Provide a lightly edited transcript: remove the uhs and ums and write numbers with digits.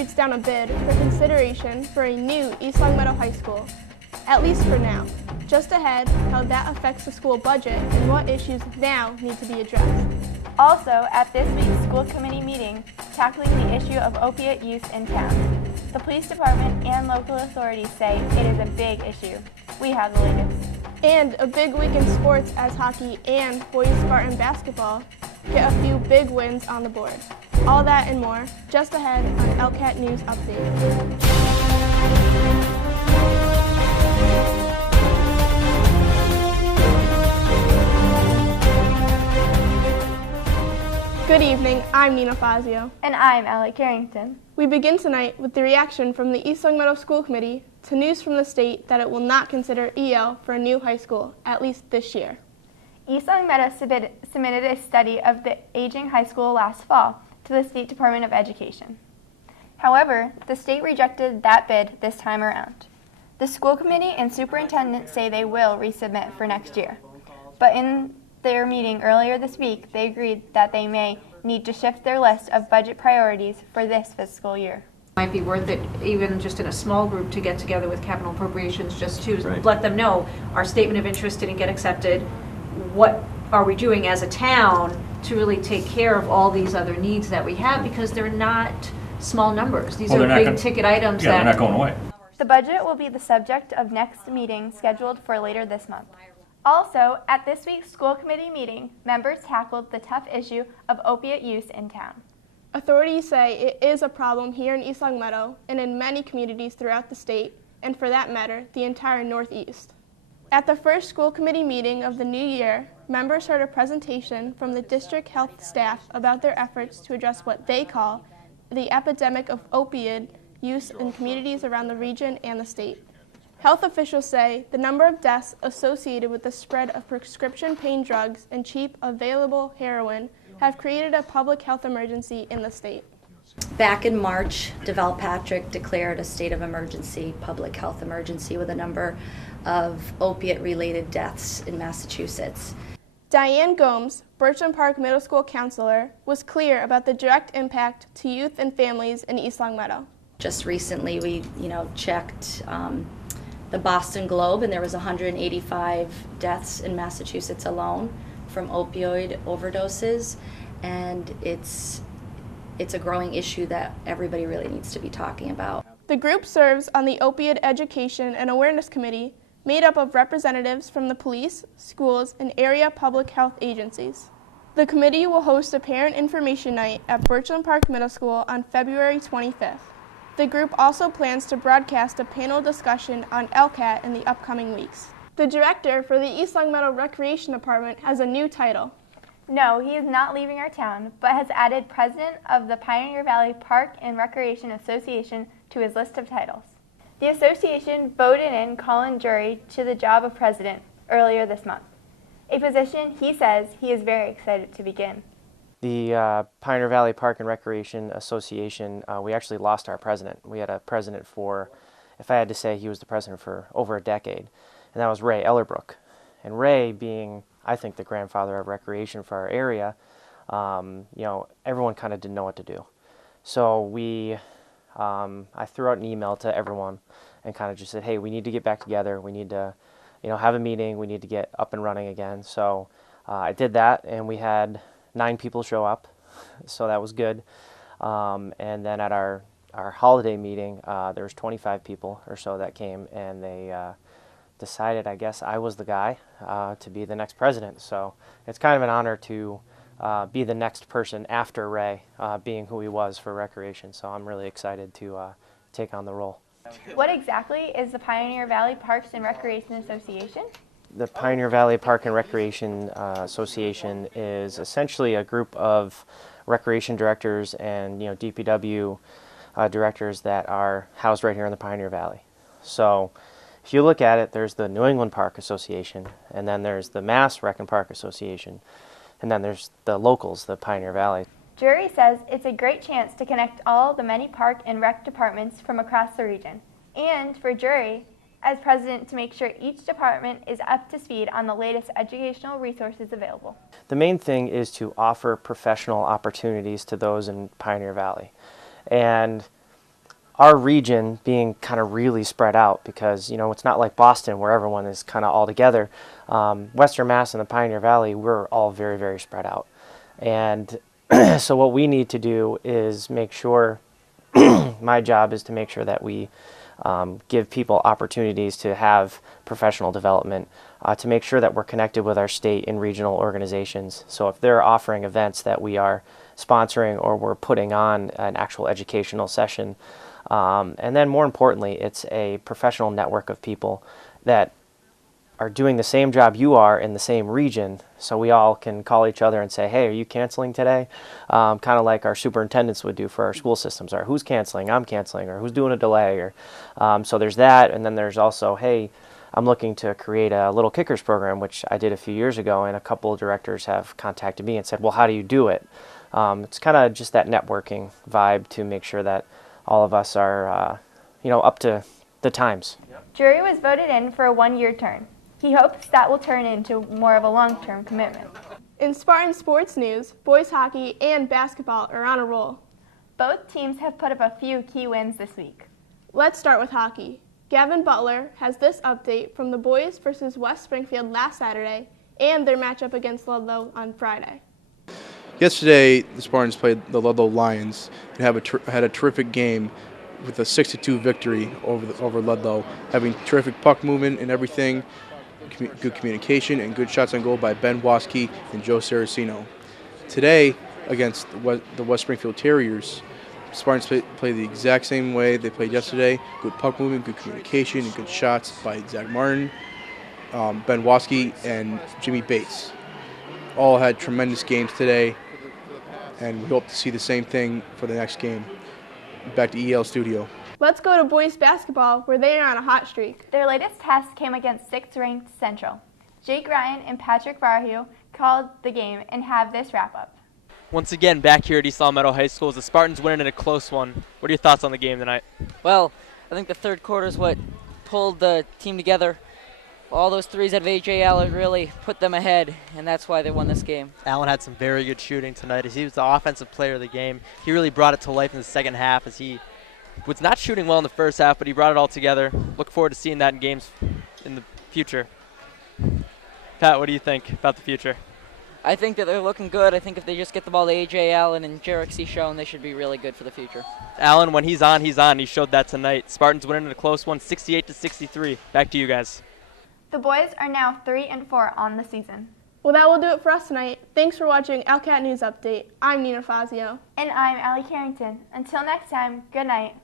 shoots down a bid for consideration for a new East Longmeadow High School, at least for now. Just ahead, how that affects the school budget and what issues now need to be addressed. Also, at this week's school committee meeting, tackling the issue of opiate use in town. The police department and local authorities say it is a big issue. We have the latest. And a big week in sports as hockey and boys Spartan basketball get a few big wins on the board. All that and more, just ahead on ELCAT News Update. Good evening, I'm Nina Fazio. And I'm Alec Carrington. We begin tonight with the reaction from the East Longmeadow School Committee to news from the state that it will not consider EL for a new high school, at least this year. East Longmeadow submitted a study of the aging high school last fall to the State Department of Education. However, the state rejected that bid this time around. The school committee and superintendent say they will resubmit for next year, but in their meeting earlier this week, they agreed that they may need to shift their list of budget priorities for this fiscal year. Might be worth it, even just in a small group, to get together with capital appropriations just to Right. let them know our statement of interest didn't get accepted. What are we doing as a town to really take care of all these other needs that we have, because they're not small numbers. These are big ticket items. Yeah, they're not going away. The budget will be the subject of next meeting scheduled for later this month. Also, at this week's school committee meeting, members tackled the tough issue of opiate use in town. Authorities say it is a problem here in East Longmeadow and in many communities throughout the state, and for that matter, the entire Northeast. At the first school committee meeting of the new year, members heard a presentation from the district health staff about their efforts to address what they call the epidemic of opioid use in communities around the region and the state. Health officials say the number of deaths associated with the spread of prescription pain drugs and cheap available heroin have created a public health emergency in the state. Back in March, Deval Patrick declared a state of emergency, public health emergency, with a number of opiate-related deaths in Massachusetts. Diane Gomes, Birchland Park Middle School counselor, was clear about the direct impact to youth and families in East Longmeadow. Just recently, we checked the Boston Globe, and there was 185 deaths in Massachusetts alone from opioid overdoses, and it's a growing issue that everybody really needs to be talking about. The group serves on the Opioid Education and Awareness Committee, made up of representatives from the police, schools, and area public health agencies. The committee will host a parent information night at Birchland Park Middle School on February 25th. The group also plans to broadcast a panel discussion on ELCAT in the upcoming weeks. The director for the East Longmeadow Recreation Department has a new title. No, he is not leaving our town, but has added president of the Pioneer Valley Park and Recreation Association to his list of titles. The association voted in Colin Jury to the job of president earlier this month, a position he says he is very excited to begin. The Pioneer Valley Park and Recreation Association, we actually lost our president. We had a president for, if I had to say, he was the president for over a decade, and that was Ray Ellerbrook. And Ray, being, I think, the grandfather of recreation for our area, everyone kind of didn't know what to do. So I threw out an email to everyone and kind of just said, hey, we need to get back together. We need to, have a meeting. We need to get up and running again. So I did that, and we had 9 people show up, so that was good. And then at our holiday meeting, there was 25 people or so that came, and they decided, I guess, I was the guy to be the next president. So it's kind of an honor to be the next person after Ray, being who he was for recreation. So I'm really excited to take on the role. What exactly is the Pioneer Valley Parks and Recreation Association? The Pioneer Valley Park and Recreation Association is essentially a group of recreation directors and DPW directors that are housed right here in the Pioneer Valley. So if you look at it, there's the New England Park Association, and then there's the Mass Rec and Park Association, and then there's the locals, the Pioneer Valley. Jury says it's a great chance to connect all the many park and rec departments from across the region, and for Jury, as president, to make sure each department is up to speed on the latest educational resources available. The main thing is to offer professional opportunities to those in Pioneer Valley. And our region being kind of really spread out, because it's not like Boston where everyone is kind of all together. Western Mass and the Pioneer Valley, we're all very, very spread out. And so what we need to do is make sure, my job is to make sure that we give people opportunities to have professional development, to make sure that we're connected with our state and regional organizations. So if they're offering events that we are sponsoring or we're putting on an actual educational session, and then more importantly, it's a professional network of people that are doing the same job you are in the same region, so we all can call each other and say, hey, are you canceling today? Kind of like our superintendents would do for our school systems, or who's canceling, I'm canceling, or who's doing a delay, or so there's that. And then there's also, hey, I'm looking to create a little kickers program, which I did a few years ago, and a couple of directors have contacted me and said, well, how do you do it? It's kind of just that networking vibe to make sure that all of us are up to the times. Drury was voted in for a 1-year term. He hopes that will turn into more of a long-term commitment. In Spartan sports news, boys hockey and basketball are on a roll. Both teams have put up a few key wins this week. Let's start with hockey. Gavin Butler has this update from the boys versus West Springfield last Saturday and their matchup against Ludlow on Friday. Yesterday, the Spartans played the Ludlow Lions and had a terrific game with a 6-2 victory over Ludlow, having terrific puck movement and everything, good communication, and good shots on goal by Ben Waskey and Joe Saracino. Today, against the West Springfield Terriers, Spartans play the exact same way they played yesterday. Good puck movement, good communication, and good shots by Zach Martin, Ben Waskey, and Jimmy Bates. All had tremendous games today, and we hope to see the same thing for the next game. Back to EL Studio. Let's go to boys basketball, where they are on a hot streak. Their latest test came against 6th-ranked Central. Jake Ryan and Patrick Varhu called the game and have this wrap-up. Once again, back here at East Long Meadow High School, the Spartans winning in a close one. What are your thoughts on the game tonight? Well, I think the third quarter is what pulled the team together. All those threes out of A.J. Allen really put them ahead, and that's why they won this game. Allen had some very good shooting tonight. As he was the offensive player of the game. He really brought it to life in the second half, as he was not shooting well in the first half, but he brought it all together. Look forward to seeing that in games in the future. Pat, what do you think about the future? I think that they're looking good. I think if they just get the ball to A.J. Allen and Jarek C. Schoen, they should be really good for the future. Allen, when he's on, he's on. He showed that tonight. Spartans winning in a close one, 68-63. Back to you guys. The boys are now 3-4 on the season. Well, that will do it for us tonight. Thanks for watching ELCAT News Update. I'm Nina Fazio. And I'm Allie Carrington. Until next time, good night.